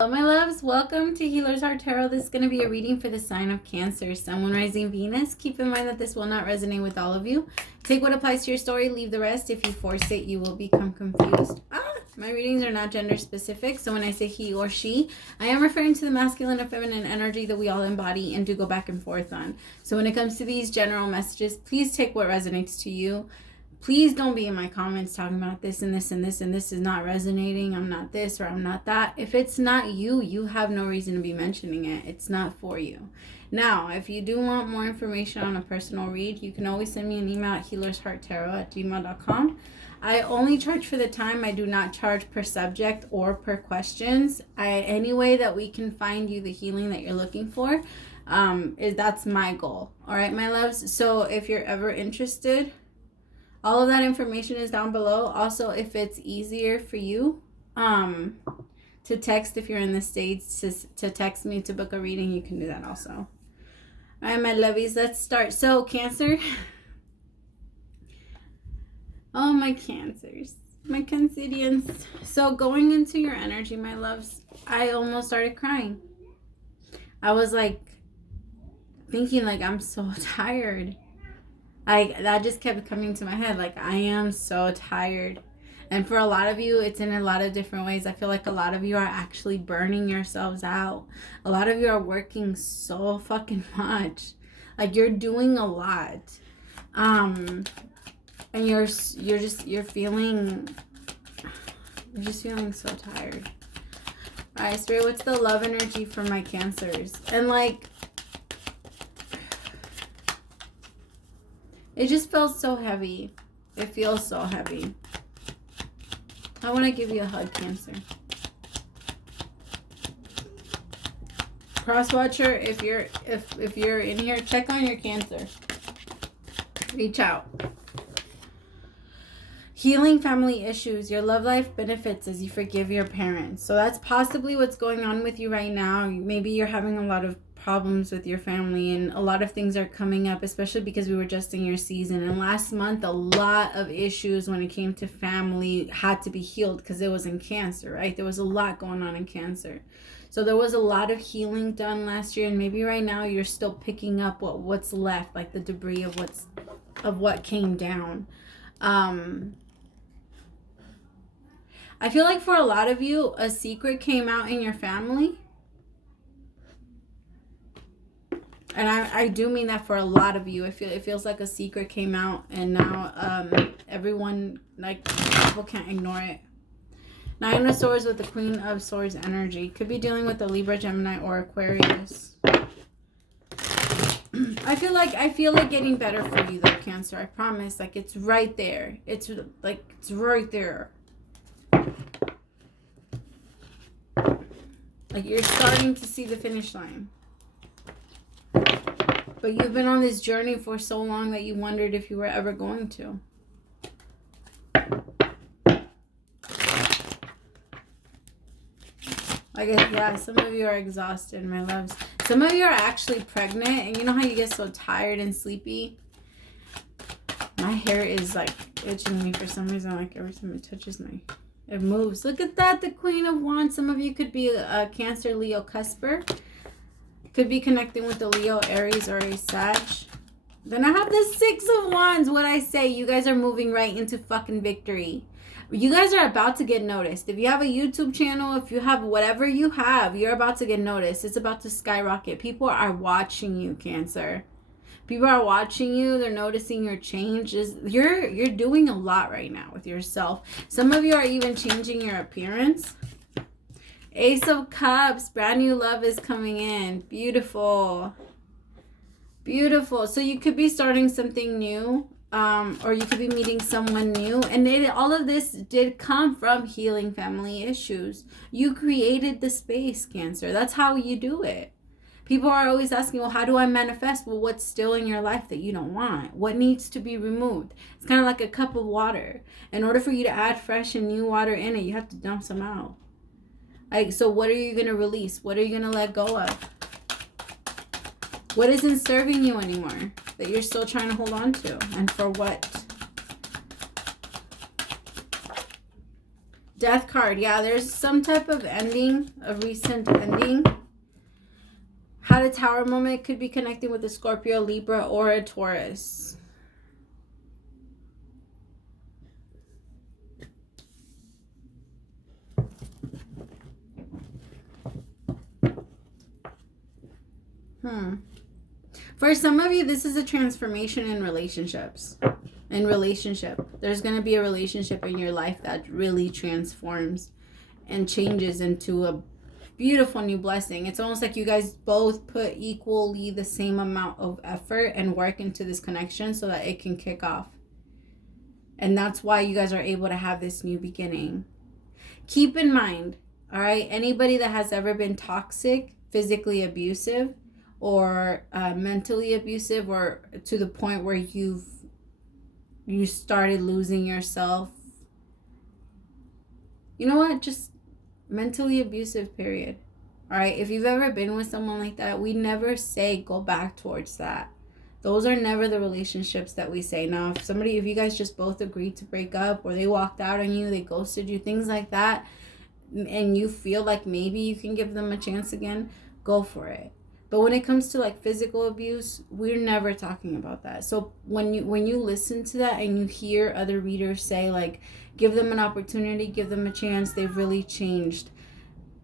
Hello my loves, welcome to Healer's Heart Tarot. This is going to be a reading for the sign of Cancer, Sun, Moon, Rising, Venus. Keep in mind that this will not resonate with all of you. Take what applies to your story, leave the rest. If you force it, you will become confused. My readings are not gender specific, so when I say he or she, I am referring to the masculine and feminine energy that we all embody and do go back and forth on. So when it comes to these general messages, please take what resonates to you. Please don't be in my comments talking about this and this and this and this is not resonating. I'm not this or I'm not that. If it's not you, you have no reason to be mentioning it. It's not for you. Now, if you do want more information on a personal read, you can always send me an email at HealersHeartTarot@gmail.com. I only charge for the time. I do not charge per subject or per questions. Any way that we can find you the healing that you're looking for, that's my goal. All right, my loves. So if you're ever interested, all of that information is down below. Also, if it's easier for you to text, if you're in the States, to text me to book a reading, you can do that also. All right, my lovies, let's start. So, Cancer. Oh, my Cancers. My Cancerians. So, going into your energy, my loves, I almost started crying. I was like, thinking like, I'm so tired. That just kept coming to my head. Like, I am so tired. And for a lot of you, it's in a lot of different ways. I feel like a lot of you are actually burning yourselves out. A lot of you are working so fucking much. Like, you're doing a lot. And you're just feeling so tired. All right, Spirit, what's the love energy for my Cancers? And like, it just feels so heavy. It feels so heavy. I want to give you a hug, Cancer. Cross watcher, if you're in here, check on your Cancer. Reach out. Healing family issues. Your love life benefits as you forgive your parents. So that's possibly what's going on with you right now. Maybe you're having a lot of problems with your family and a lot of things are coming up, especially because we were just in your season. And last month, a lot of issues when it came to family had to be healed because it was in Cancer, right? There was a lot going on in Cancer. So there was a lot of healing done last year, and maybe right now you're still picking up what's left, like the debris of what came down. I feel like for a lot of you, a secret came out in your family. And I do mean that for a lot of you. It feels like a secret came out, and now everyone, like, people can't ignore it. Nine of Swords with the Queen of Swords energy. Could be dealing with a Libra, Gemini, or Aquarius. I feel like getting better for you though, Cancer. I promise. Like, it's right there. It's right there. Like, you're starting to see the finish line. But you've been on this journey for so long that you wondered if you were ever going to. I guess, yeah, some of you are exhausted, my loves. Some of you are actually pregnant, and you know how you get so tired and sleepy? My hair is like itching me for some reason. Like, every time it touches it moves. Look at that, the Queen of Wands. Some of you could be a Cancer, Leo, Cusper. Could be connecting with the Leo, Aries, or a Sag. Then I have the Six of Wands. What I say, you guys are moving right into fucking victory. You guys are about to get noticed. If you have a YouTube channel, if you have whatever you have, you're about to get noticed. It's about to skyrocket. People are watching you, Cancer. People are watching you. They're noticing your changes. You're doing a lot right now with yourself. Some of you are even changing your appearance. Ace of Cups, brand new love is coming in. Beautiful. Beautiful. So you could be starting something new, or you could be meeting someone new. And all of this did come from healing family issues. You created the space, Cancer. That's how you do it. People are always asking, well, how do I manifest? Well, what's still in your life that you don't want? What needs to be removed? It's kind of like a cup of water. In order for you to add fresh and new water in it, you have to dump some out. Like, so what are you going to release? What are you going to let go of? What isn't serving you anymore that you're still trying to hold on to? And for what? Death card. Yeah, there's some type of ending, a recent ending. Had a Tower moment, could be connecting with a Scorpio, Libra, or a Taurus. For some of you, this is a transformation in relationships. There's going to be a relationship in your life that really transforms and changes into a beautiful new blessing. It's almost like you guys both put equally the same amount of effort and work into this connection so that it can kick off. And that's why you guys are able to have this new beginning. Keep in mind, all right, anybody that has ever been toxic, physically abusive, or mentally abusive, or to the point where you started losing yourself, you know what, just mentally abusive, period. All right, if you've ever been with someone like that, we never say go back towards that. Those are never the relationships that we say. Now, if you guys just both agreed to break up, or they walked out on you, they ghosted you, things like that, and you feel like maybe you can give them a chance again, go for it. But when it comes to like physical abuse, we're never talking about that. So when you listen to that and you hear other readers say like, give them an opportunity, give them a chance, they've really changed.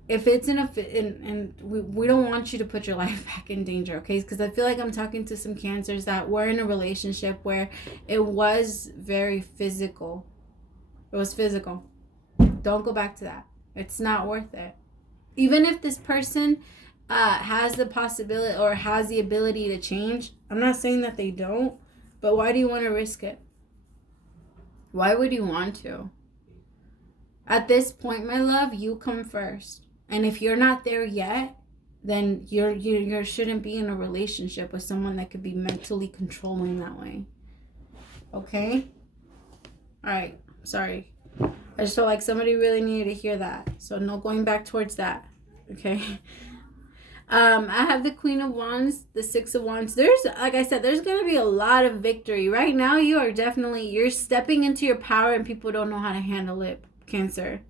If it's we don't want you to put your life back in danger, okay? Because I feel like I'm talking to some Cancers that were in a relationship where it was very physical. It was physical. Don't go back to that. It's not worth it. Even if this person has the possibility or has the ability to change, I'm not saying that they don't, but why do you want to risk it? Why would you want to? At this point, my love, you come first. And if you're not there yet, then you shouldn't be in a relationship with someone that could be mentally controlling that way. Okay? All right. Sorry. I just felt like somebody really needed to hear that. So no going back towards that. Okay? I have the Queen of Wands, the Six of Wands. Like I said, there's going to be a lot of victory. Right now, you're stepping into your power and people don't know how to handle it, Cancer.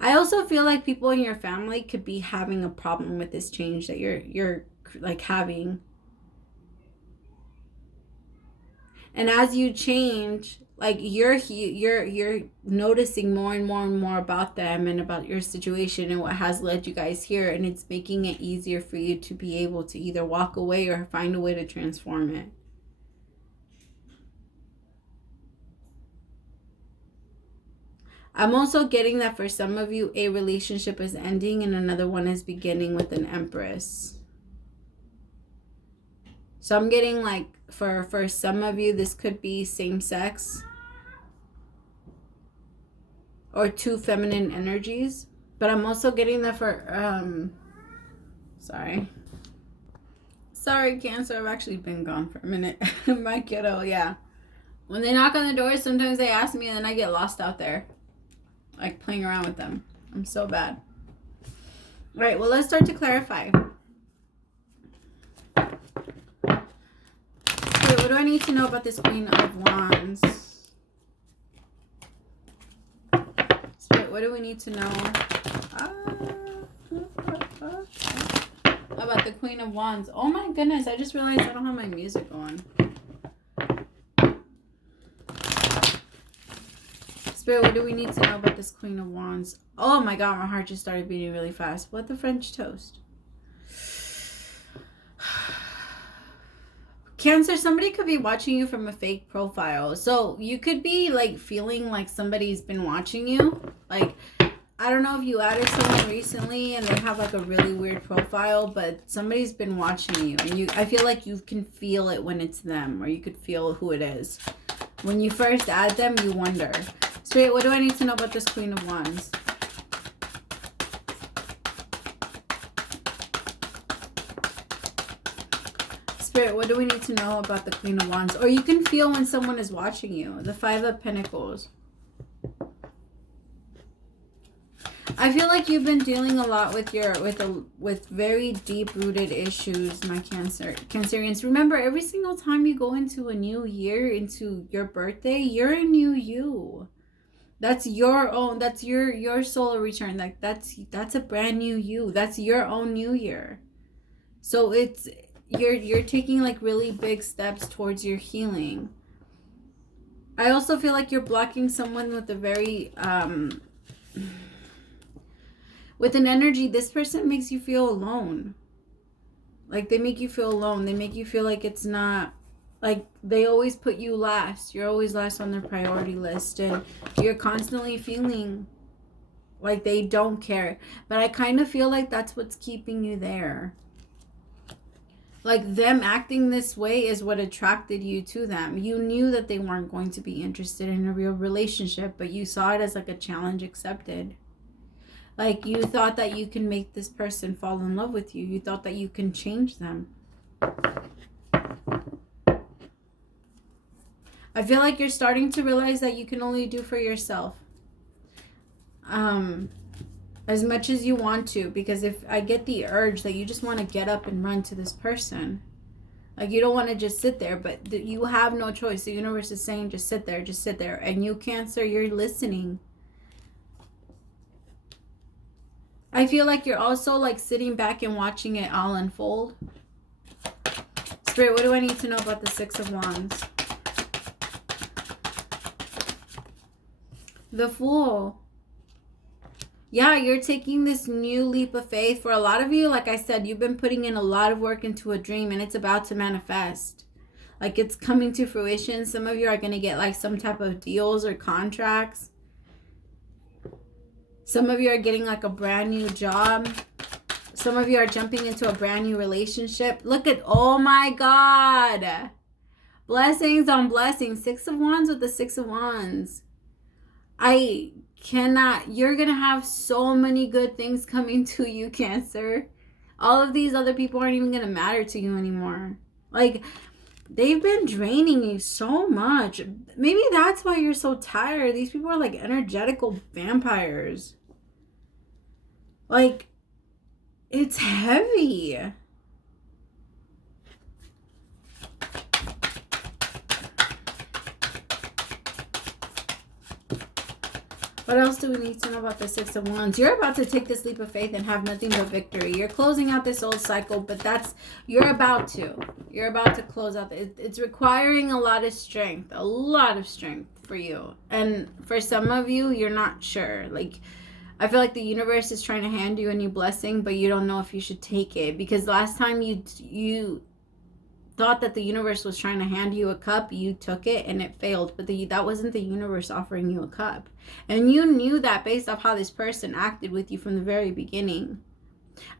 I also feel like people in your family could be having a problem with this change that you're like having. And as you change, like you're noticing more and more and more about them and about your situation and what has led you guys here, and it's making it easier for you to be able to either walk away or find a way to transform it. I'm also getting that for some of you, a relationship is ending and another one is beginning with an Empress. So I'm getting like for some of you, this could be same sex or two feminine energies. But I'm also getting that for, Sorry, Cancer, I've actually been gone for a minute. My kiddo, yeah. When they knock on the door, sometimes they ask me and then I get lost out there. Like playing around with them. I'm so bad. All right, well, let's start to clarify. Okay, what do I need to know about this Queen of Wands? Spirit, what do we need to know about the Queen of Wands? Oh my goodness, I just realized I don't have my music on. Spirit, what do we need to know about this Queen of Wands? Oh my God, my heart just started beating really fast. What the French toast? Cancer, somebody could be watching you from a fake profile. So you could be like feeling like somebody's been watching you. Like, I don't know if you added someone recently and they have like a really weird profile, but somebody's been watching you. And I feel like you can feel it when it's them, or you could feel who it is. When you first add them, you wonder. Spirit, what do I need to know about this Queen of Wands? Spirit, what do we need to know about the Queen of Wands? Or you can feel when someone is watching you. The Five of Pentacles. I feel like you've been dealing a lot with very deep-rooted issues, my Cancerians. Remember, every single time you go into a new year, into your birthday, you're a new you. That's your own, that's your solar return. Like that's a brand new you. That's your own new year. So it's you're taking like really big steps towards your healing. I also feel like you're blocking someone with a very with an energy. This person makes you feel alone. Like they make you feel alone. They make you feel like it's not, like they always put you last. You're always last on their priority list, and you're constantly feeling like they don't care. But I kind of feel like that's what's keeping you there. Like them acting this way is what attracted you to them. You knew that they weren't going to be interested in a real relationship, but you saw it as like a challenge accepted. Like you thought that you can make this person fall in love with you. You thought that you can change them. I feel like you're starting to realize that you can only do for yourself. As much as you want to, because if I get the urge that you just want to get up and run to this person. Like you don't want to just sit there, but you have no choice. The universe is saying just sit there, just sit there. And you, Cancer, you're listening. I feel like you're also like sitting back and watching it all unfold. Spirit, what do I need to know about the Six of Wands? The Fool. Yeah, you're taking this new leap of faith. For a lot of you, like I said, you've been putting in a lot of work into a dream and it's about to manifest. Like it's coming to fruition. Some of you are going to get like some type of deals or contracts. Some of you are getting like a brand new job. Some of you are jumping into a brand new relationship. Look at, oh my God. Blessings on blessings. Six of Wands with the Six of Wands. I cannot, you're gonna have so many good things coming to you, Cancer. All of these other people aren't even gonna matter to you anymore. Like they've been draining you so much. Maybe that's why you're so tired. These people are like energetical vampires. Like it's heavy. What else do we need to know about the Six of Wands? You're about to take this leap of faith and have nothing but victory. You're closing out this old cycle, but you're about to. You're about to close out. It's requiring a lot of strength for you. And for some of you, you're not sure. Like, I feel like the universe is trying to hand you a new blessing, but you don't know if you should take it. Because last time you thought that the universe was trying to hand you a cup, you took it and it failed, but that wasn't the universe offering you a cup, and you knew that based off how this person acted with you from the very beginning.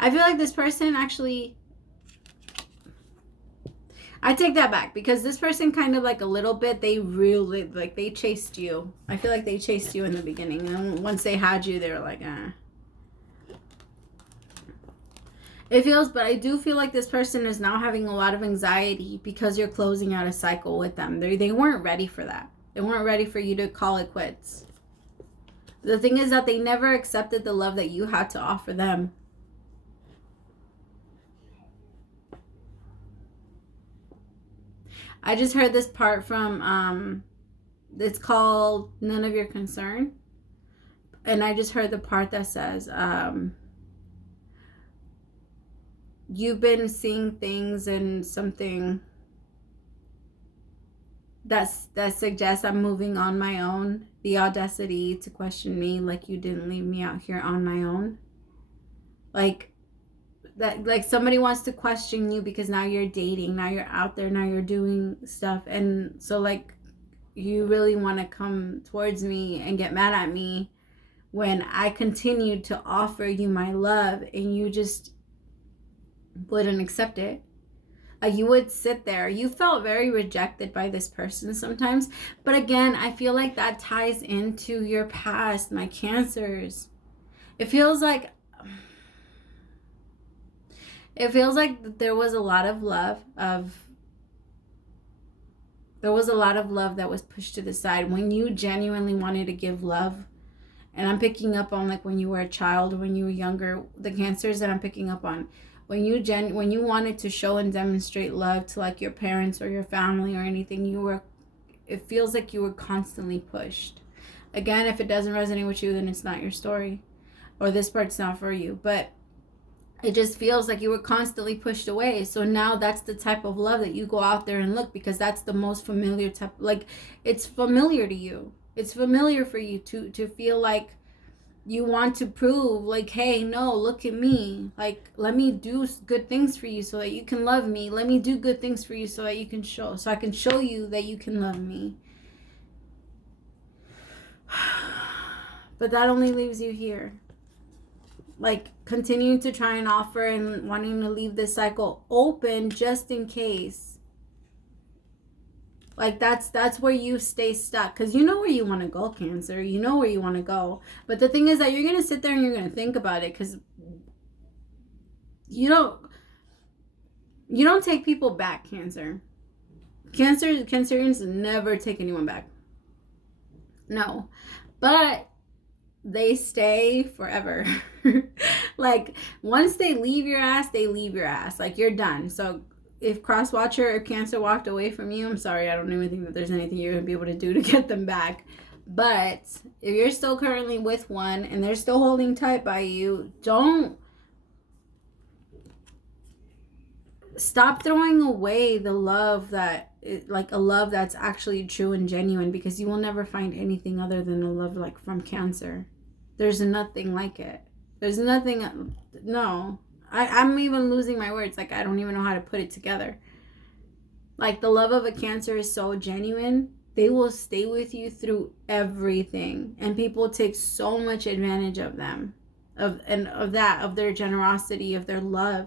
I feel like this person actually, I take that back, because this person kind of like a little bit, they really like, they chased you. I feel like they chased you in the beginning, and then once they had you, they were like It feels, but I do feel like this person is now having a lot of anxiety because you're closing out a cycle with them. They weren't ready for that. They weren't ready for you to call it quits. The thing is that they never accepted the love that you had to offer them. I just heard this part from, it's called None of Your Concern. And I just heard the part that says, you've been seeing things and something that suggests I'm moving on my own. The audacity to question me like you didn't leave me out here on my own. Like that, like somebody wants to question you because now you're dating, now you're out there, now you're doing stuff. And so like you really want to come towards me and get mad at me when I continued to offer you my love and you just wouldn't accept it. You would sit there. You felt very rejected by this person sometimes. But again, I feel like that ties into your past, my Cancers. It feels like there was a lot of love that was pushed to the side when you genuinely wanted to give love. And I'm picking up on like when you were a child, when you were younger, the Cancers that I'm picking up on. When you wanted to show and demonstrate love to like your parents or your family or anything, it feels like you were constantly pushed. Again, if it doesn't resonate with you, then it's not your story, or this part's not for you. But it just feels like you were constantly pushed away. So now that's the type of love that you go out there and look, because that's the most familiar type. Like, it's familiar to you. It's familiar for you to feel like you want to prove, like, hey, no, look at me. Like, let me do good things for you so that you can love me. Let me do good things for you so that you can show, so I can show you that you can love me. But that only leaves you here. Like, continuing to try and offer and wanting to leave this cycle open just in case. Like, that's where you stay stuck. Because you know where you want to go, Cancer. You know where you want to go. But the thing is that you're going to sit there and you're going to think about it. Because you don't take people back, Cancer. Cancerians never take anyone back. No. But they stay forever. Like, once they leave your ass, they leave your ass. Like, you're done. So if Crosswatcher or Cancer walked away from you, I'm sorry, I don't even think that there's anything you're going to be able to do to get them back. But if you're still currently with one and they're still holding tight by you, don't stop throwing away the love that, like, a love that's actually true and genuine, because you will never find anything other than a love like from Cancer. There's nothing like it. There's nothing. No, I'm even losing my words. Like, I don't even know how to put it together. Like, the love of a Cancer is so genuine. They will stay with you through everything, and people take so much advantage of them, of their generosity, of their love,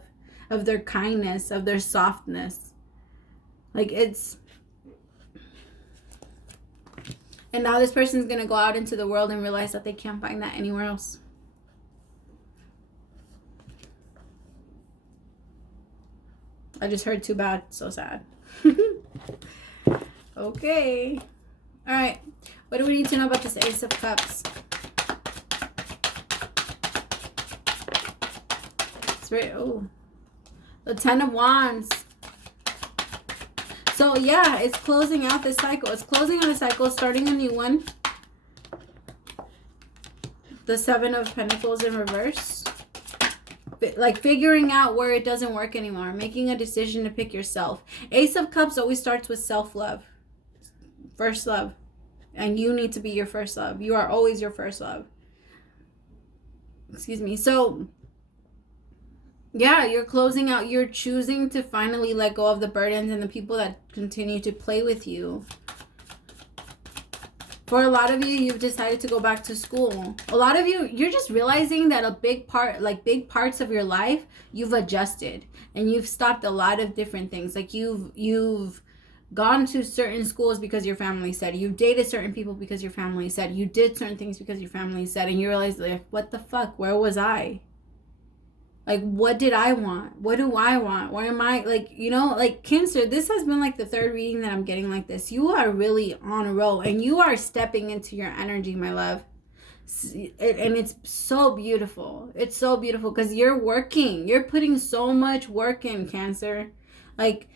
of their kindness, of their softness. Like, it's... And now this person's going to go out into the world and realize that they can't find that anywhere else. I just heard too bad. So sad. Okay. All right. What do we need to know about this Ace of Cups? It's very... Oh. The Ten of Wands. So, yeah, it's closing out this cycle. It's closing out a cycle, starting a new one. The Seven of Pentacles in reverse. Like, figuring out where it doesn't work anymore. Making a decision to pick yourself. Ace of Cups always starts with self-love. First love. And you need to be your first love. You are always your first love. Excuse me. So... yeah, you're closing out. You're choosing to finally let go of the burdens and the people that continue to play with you. For a lot of you, you've decided to go back to school. A lot of you, you're just realizing that a big part, like big parts of your life, you've adjusted. And you've stopped a lot of different things. Like, you've gone to certain schools because your family said. You've dated certain people because your family said. You did certain things because your family said. And you realize, like, what the fuck? Where was I? Like, what did I want? What do I want? Why am I, like, you know, like, Cancer, this has been like the third reading that I'm getting like this. You are really on a roll, and you are stepping into your energy, my love. And it's so beautiful. It's so beautiful because you're working. You're putting so much work in, Cancer. Like,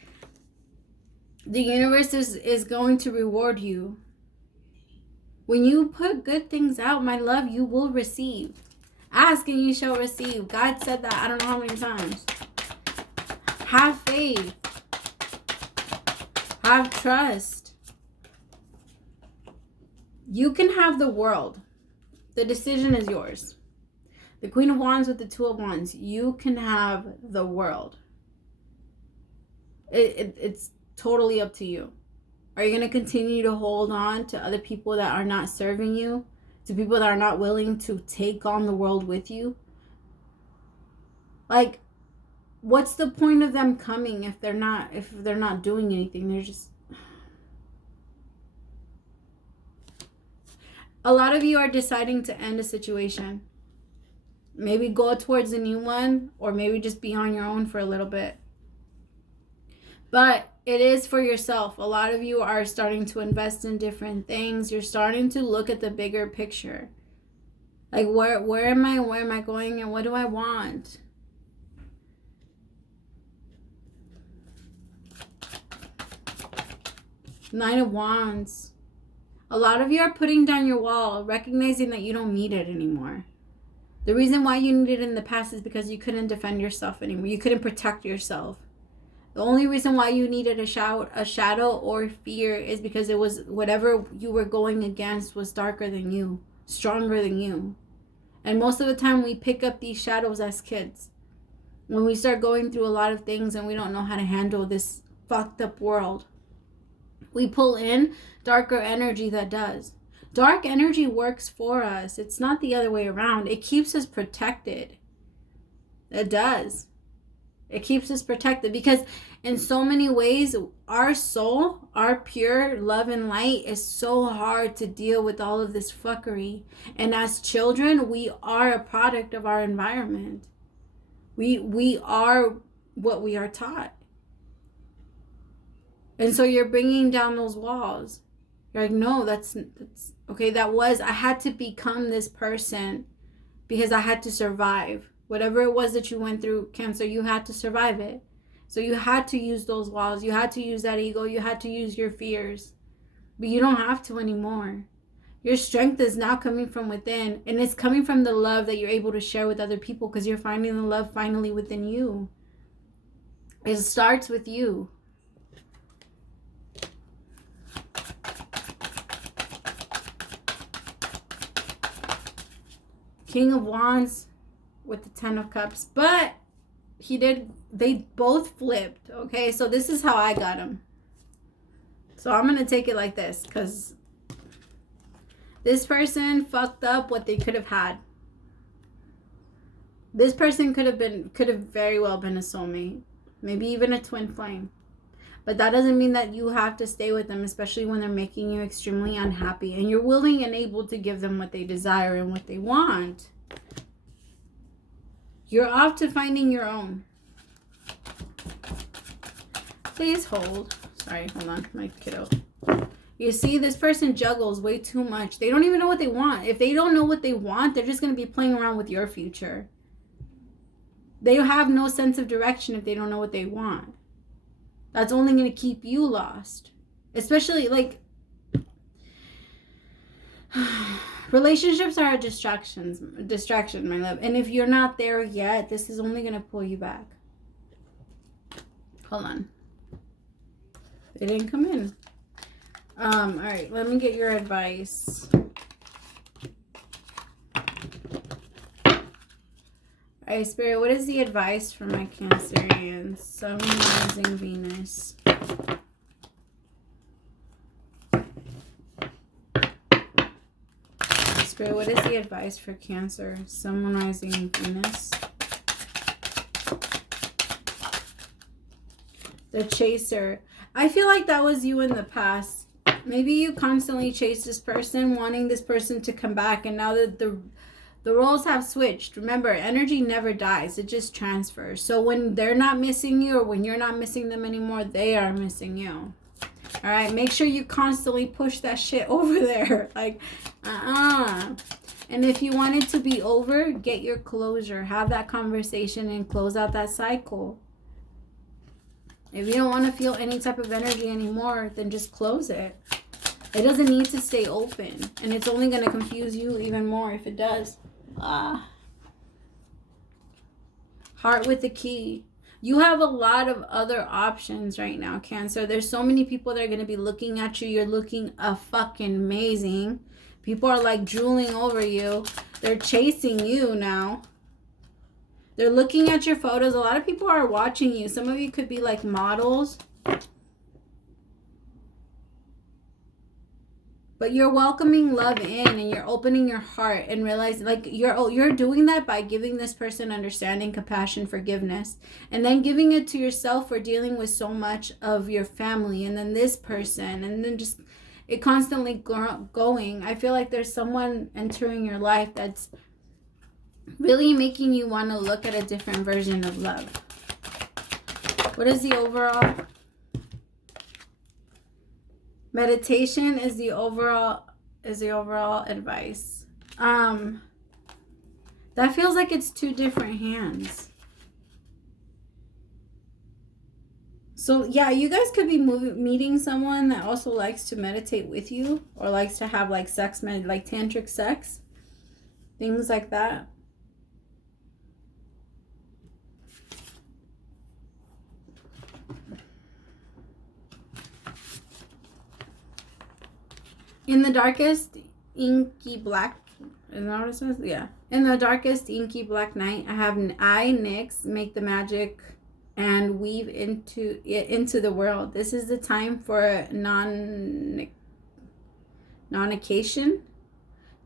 the universe is going to reward you. When you put good things out, my love, you will receive. Ask and you shall receive. God said that I don't know how many times. Have faith. Have trust. You can have the world. The decision is yours. The Queen of Wands with the Two of Wands. You can have the world. It's totally up to you. Are you going to continue to hold on to other people that are not serving you? To people that are not willing to take on the world with you? Like, what's the point of them coming if they're not doing anything? They're just... A lot of you are deciding to end a situation. Maybe go towards a new one, or maybe just be on your own for a little bit. But it is for yourself. A lot of you are starting to invest in different things. You're starting to look at the bigger picture. Like, where am I going, and what do I want? Nine of Wands. A lot of you are putting down your wall, recognizing that you don't need it anymore. The reason why you needed it in the past is because you couldn't defend yourself anymore. You couldn't protect yourself. The only reason why you needed a shadow or fear is because it was whatever you were going against was darker than you, stronger than you. And most of the time we pick up these shadows as kids. When we start going through a lot of things and we don't know how to handle this fucked up world, we pull in darker energy that does. Dark energy works for us. It's not the other way around. It keeps us protected. It does. It keeps us protected because in so many ways, our soul, our pure love and light is so hard to deal with all of this fuckery. And as children, we are a product of our environment. We are what we are taught. And so you're bringing down those walls. You're like, no, that's okay. I had to become this person because I had to survive. Whatever it was that you went through, Cancer, you had to survive it. So you had to use those walls. You had to use that ego. You had to use your fears. But you don't have to anymore. Your strength is now coming from within. And it's coming from the love that you're able to share with other people because you're finding the love finally within you. It starts with you. King of Wands with the 10 of Cups, but they both flipped. Okay, so this is how I got them. So I'm gonna take it like this because this person fucked up what they could have had. This person could have very well been a soulmate, maybe even a twin flame. But that doesn't mean that you have to stay with them, especially when they're making you extremely unhappy and you're willing and able to give them what they desire and what they want. You're off to finding your own. Please hold. Sorry, hold on, my kiddo. You see, this person juggles way too much. They don't even know what they want. If they don't know what they want, they're just going to be playing around with your future. They have no sense of direction if they don't know what they want. That's only going to keep you lost. Especially, like, relationships are a distraction, my love. And if you're not there yet, this is only going to pull you back. Hold on. They didn't come in. All right, let me get your advice. All right, Spirit, what is the advice for my Cancerians? Sun, Rising, Venus. Spirit, what is the advice for Cancer? Sun, Rising, Venus. The Chaser. I feel like that was you in the past. Maybe you constantly chase this person, wanting this person to come back, and now that the roles have switched. Remember, energy never dies. It just transfers. So when they're not missing you or when you're not missing them anymore, they are missing you. All right? Make sure you constantly push that shit over there. Like, And if you want it to be over, get your closure. Have that conversation and close out that cycle. If you don't want to feel any type of energy anymore, then just close it. It doesn't need to stay open. And it's only going to confuse you even more if it does. Heart with the key. You have a lot of other options right now, Cancer. There's so many people that are going to be looking at you. You're looking fucking amazing. People are like drooling over you. They're chasing you now. They're looking at your photos. A lot of people are watching you. Some of you could be like models. But you're welcoming love in and you're opening your heart and realizing like you're doing that by giving this person understanding, compassion, forgiveness, and then giving it to yourself for dealing with so much of your family and then this person and then just it constantly going. I feel like there's someone entering your life that's really making you want to look at a different version of love. What is the overall? Meditation is the overall advice. That feels like it's two different hands. So yeah, you guys could be meeting someone that also likes to meditate with you, or likes to have like sex, like tantric sex, things like that. In the darkest inky black, is that what it says? Yeah. In the darkest inky black night, Nyx, make the magic and weave into the world. This is the time for non-occasion.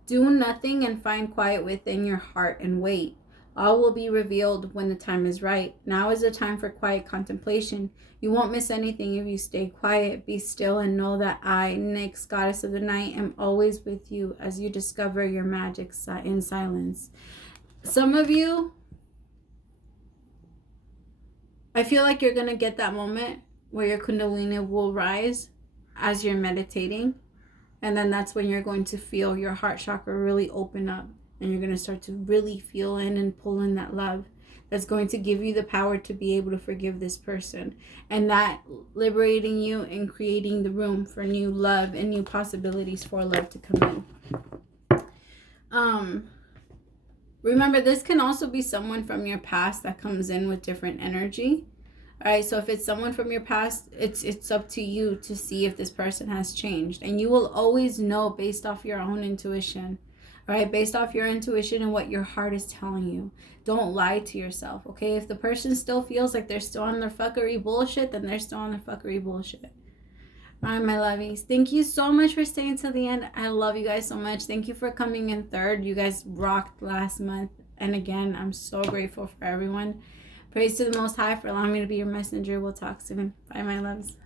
Do nothing and find quiet within your heart and wait. All will be revealed when the time is right. Now is the time for quiet contemplation. You won't miss anything if you stay quiet. Be still and know that I, Nyx, goddess of the night, am always with you as you discover your magic in silence. Some of you, I feel like you're going to get that moment where your kundalini will rise as you're meditating. And then that's when you're going to feel your heart chakra really open up. And you're going to start to really feel in and pull in that love. That's going to give you the power to be able to forgive this person. And that liberating you and creating the room for new love and new possibilities for love to come in. Remember, this can also be someone from your past that comes in with different energy. All right, so if it's someone from your past, it's up to you to see if this person has changed. And you will always know based off your own intuition. All right, based off your intuition and what your heart is telling you. Don't lie to yourself, okay? If the person still feels like they're still on their fuckery bullshit, then they're still on their fuckery bullshit. All right, my lovies. Thank you so much for staying till the end. I love you guys so much. Thank you for coming in third. You guys rocked last month. And again, I'm so grateful for everyone. Praise to the Most High for allowing me to be your messenger. We'll talk soon. Bye, my loves.